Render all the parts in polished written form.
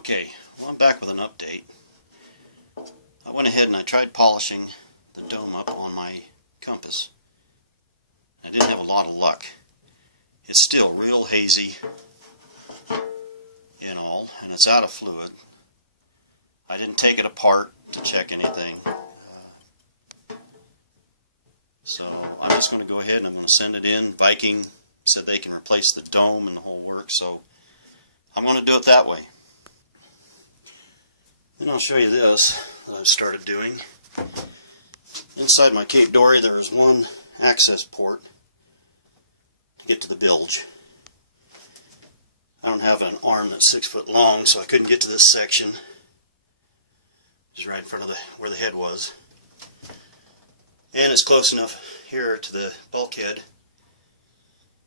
Okay, well, I'm back with an update. I went ahead and I tried polishing the dome up on my compass. I didn't have a lot of luck. It's still real hazy and all, and it's out of fluid. I didn't take it apart to check anything. So I'm just going to go ahead and I'm going to send it in. Viking said they can replace the dome and the whole works, so I'm going to do it that way. Then I'll show you this that I've started doing. Inside my Cape Dory there is one access port to get to the bilge. I don't have an arm that's 6 foot long, so I couldn't get to this section. Just right in front of where the head was. And it's close enough here to the bulkhead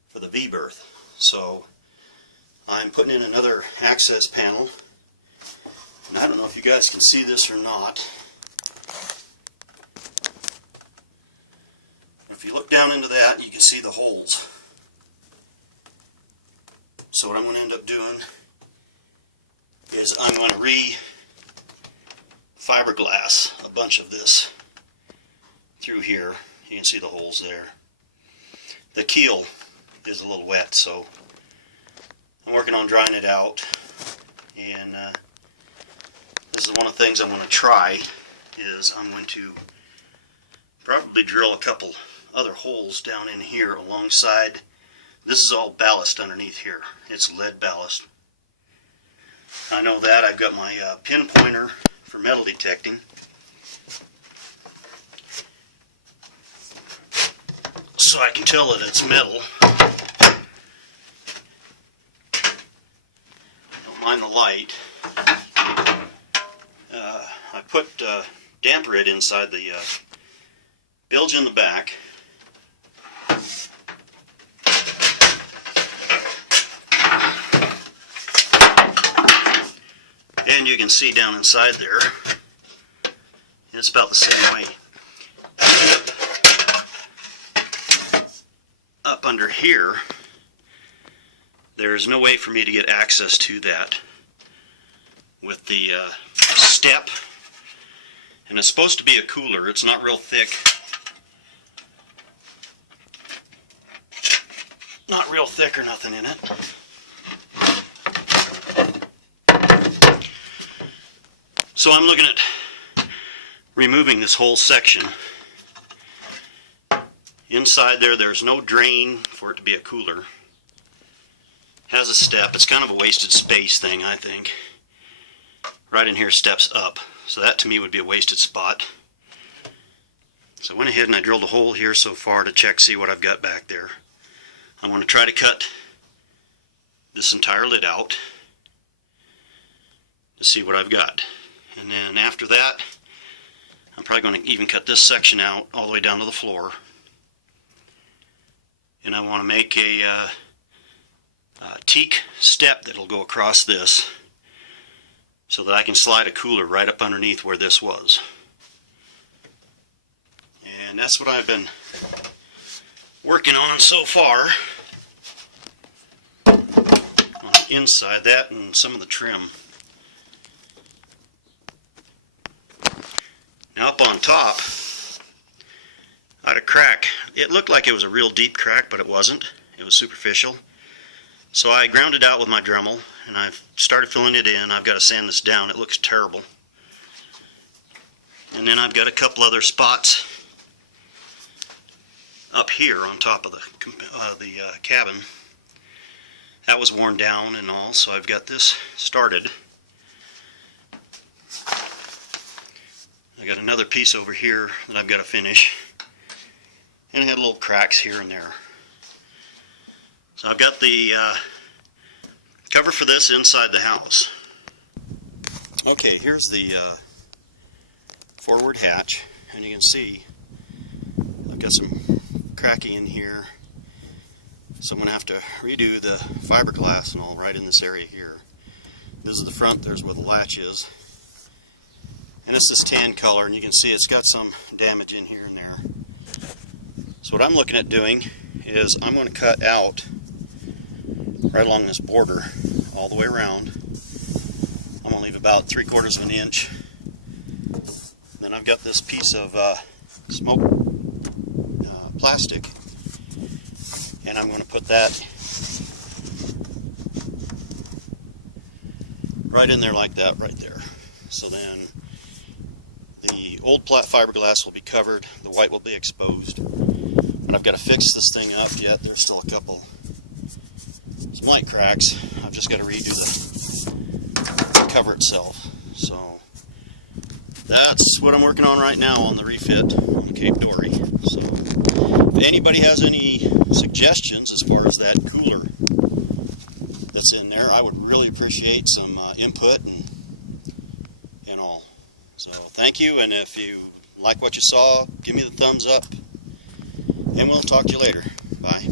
for the V-berth. So I'm putting in another access panel. And I don't know if you guys can see this or not. If you look down into that, you can see the holes. So what I'm going to end up doing is I'm going to fiberglass a bunch of this through here. You can see the holes there. The keel is a little wet, so I'm working on drying it out. And this is one of the things I'm going to try, is I'm going to probably drill a couple other holes down in here alongside. This is all ballast underneath here. It's lead ballast. I know that. I've got my pinpointer for metal detecting. So I can tell that it's metal. Don't mind the light. I put damper it inside the bilge in the back. And you can see down inside there, it's about the same way. Up under here, there's no way for me to get access to that with the step. And it's supposed to be a cooler. It's not real thick. Not real thick or nothing in it. So I'm looking at removing this whole section. Inside there's no drain for it to be a cooler. Has a step. It's kind of a wasted space thing, I think. Right in here steps up. So that to me would be a wasted spot. So I went ahead and I drilled a hole here so far to check, see what I've got back there. I'm going to try to cut this entire lid out to see what I've got. And then after that, I'm probably going to even cut this section out all the way down to the floor. And I want to make a teak step that'll go across this so that I can slide a cooler right up underneath where this was. And that's what I've been working on so far. On the inside, that and some of the trim. Now up on top, I had a crack. It looked like it was a real deep crack, but it wasn't. It was superficial. So I ground it out with my Dremel, and I've started filling it in. I've got to sand this down. It looks terrible. And then I've got a couple other spots up here on top of the cabin. That was worn down and all, so I've got this started. I got another piece over here that I've got to finish. And it had little cracks here and there. So I've got the cover for this inside the house. Okay, here's the forward hatch, and you can see I've got some cracking in here. So I'm going to have to redo the fiberglass and all right in this area here. This is the front, there's where the latch is. And it's this tan color, and you can see it's got some damage in here and there. So what I'm looking at doing is I'm going to cut out right along this border all the way around. I'm about 3/4 of an inch. Then I've got this piece of smoke plastic, and I'm going to put that right in there like that, right there. So then the old fiberglass will be covered, the white will be exposed. But I've got to fix this thing up yet. There's still a couple, some light cracks. I've just got to redo the cover itself. So that's what I'm working on right now on the refit on the Cape Dory. So if anybody has any suggestions as far as that cooler that's in there, I would really appreciate some input and all. So thank you, and if you like what you saw, give me the thumbs up, and we'll talk to you later. Bye.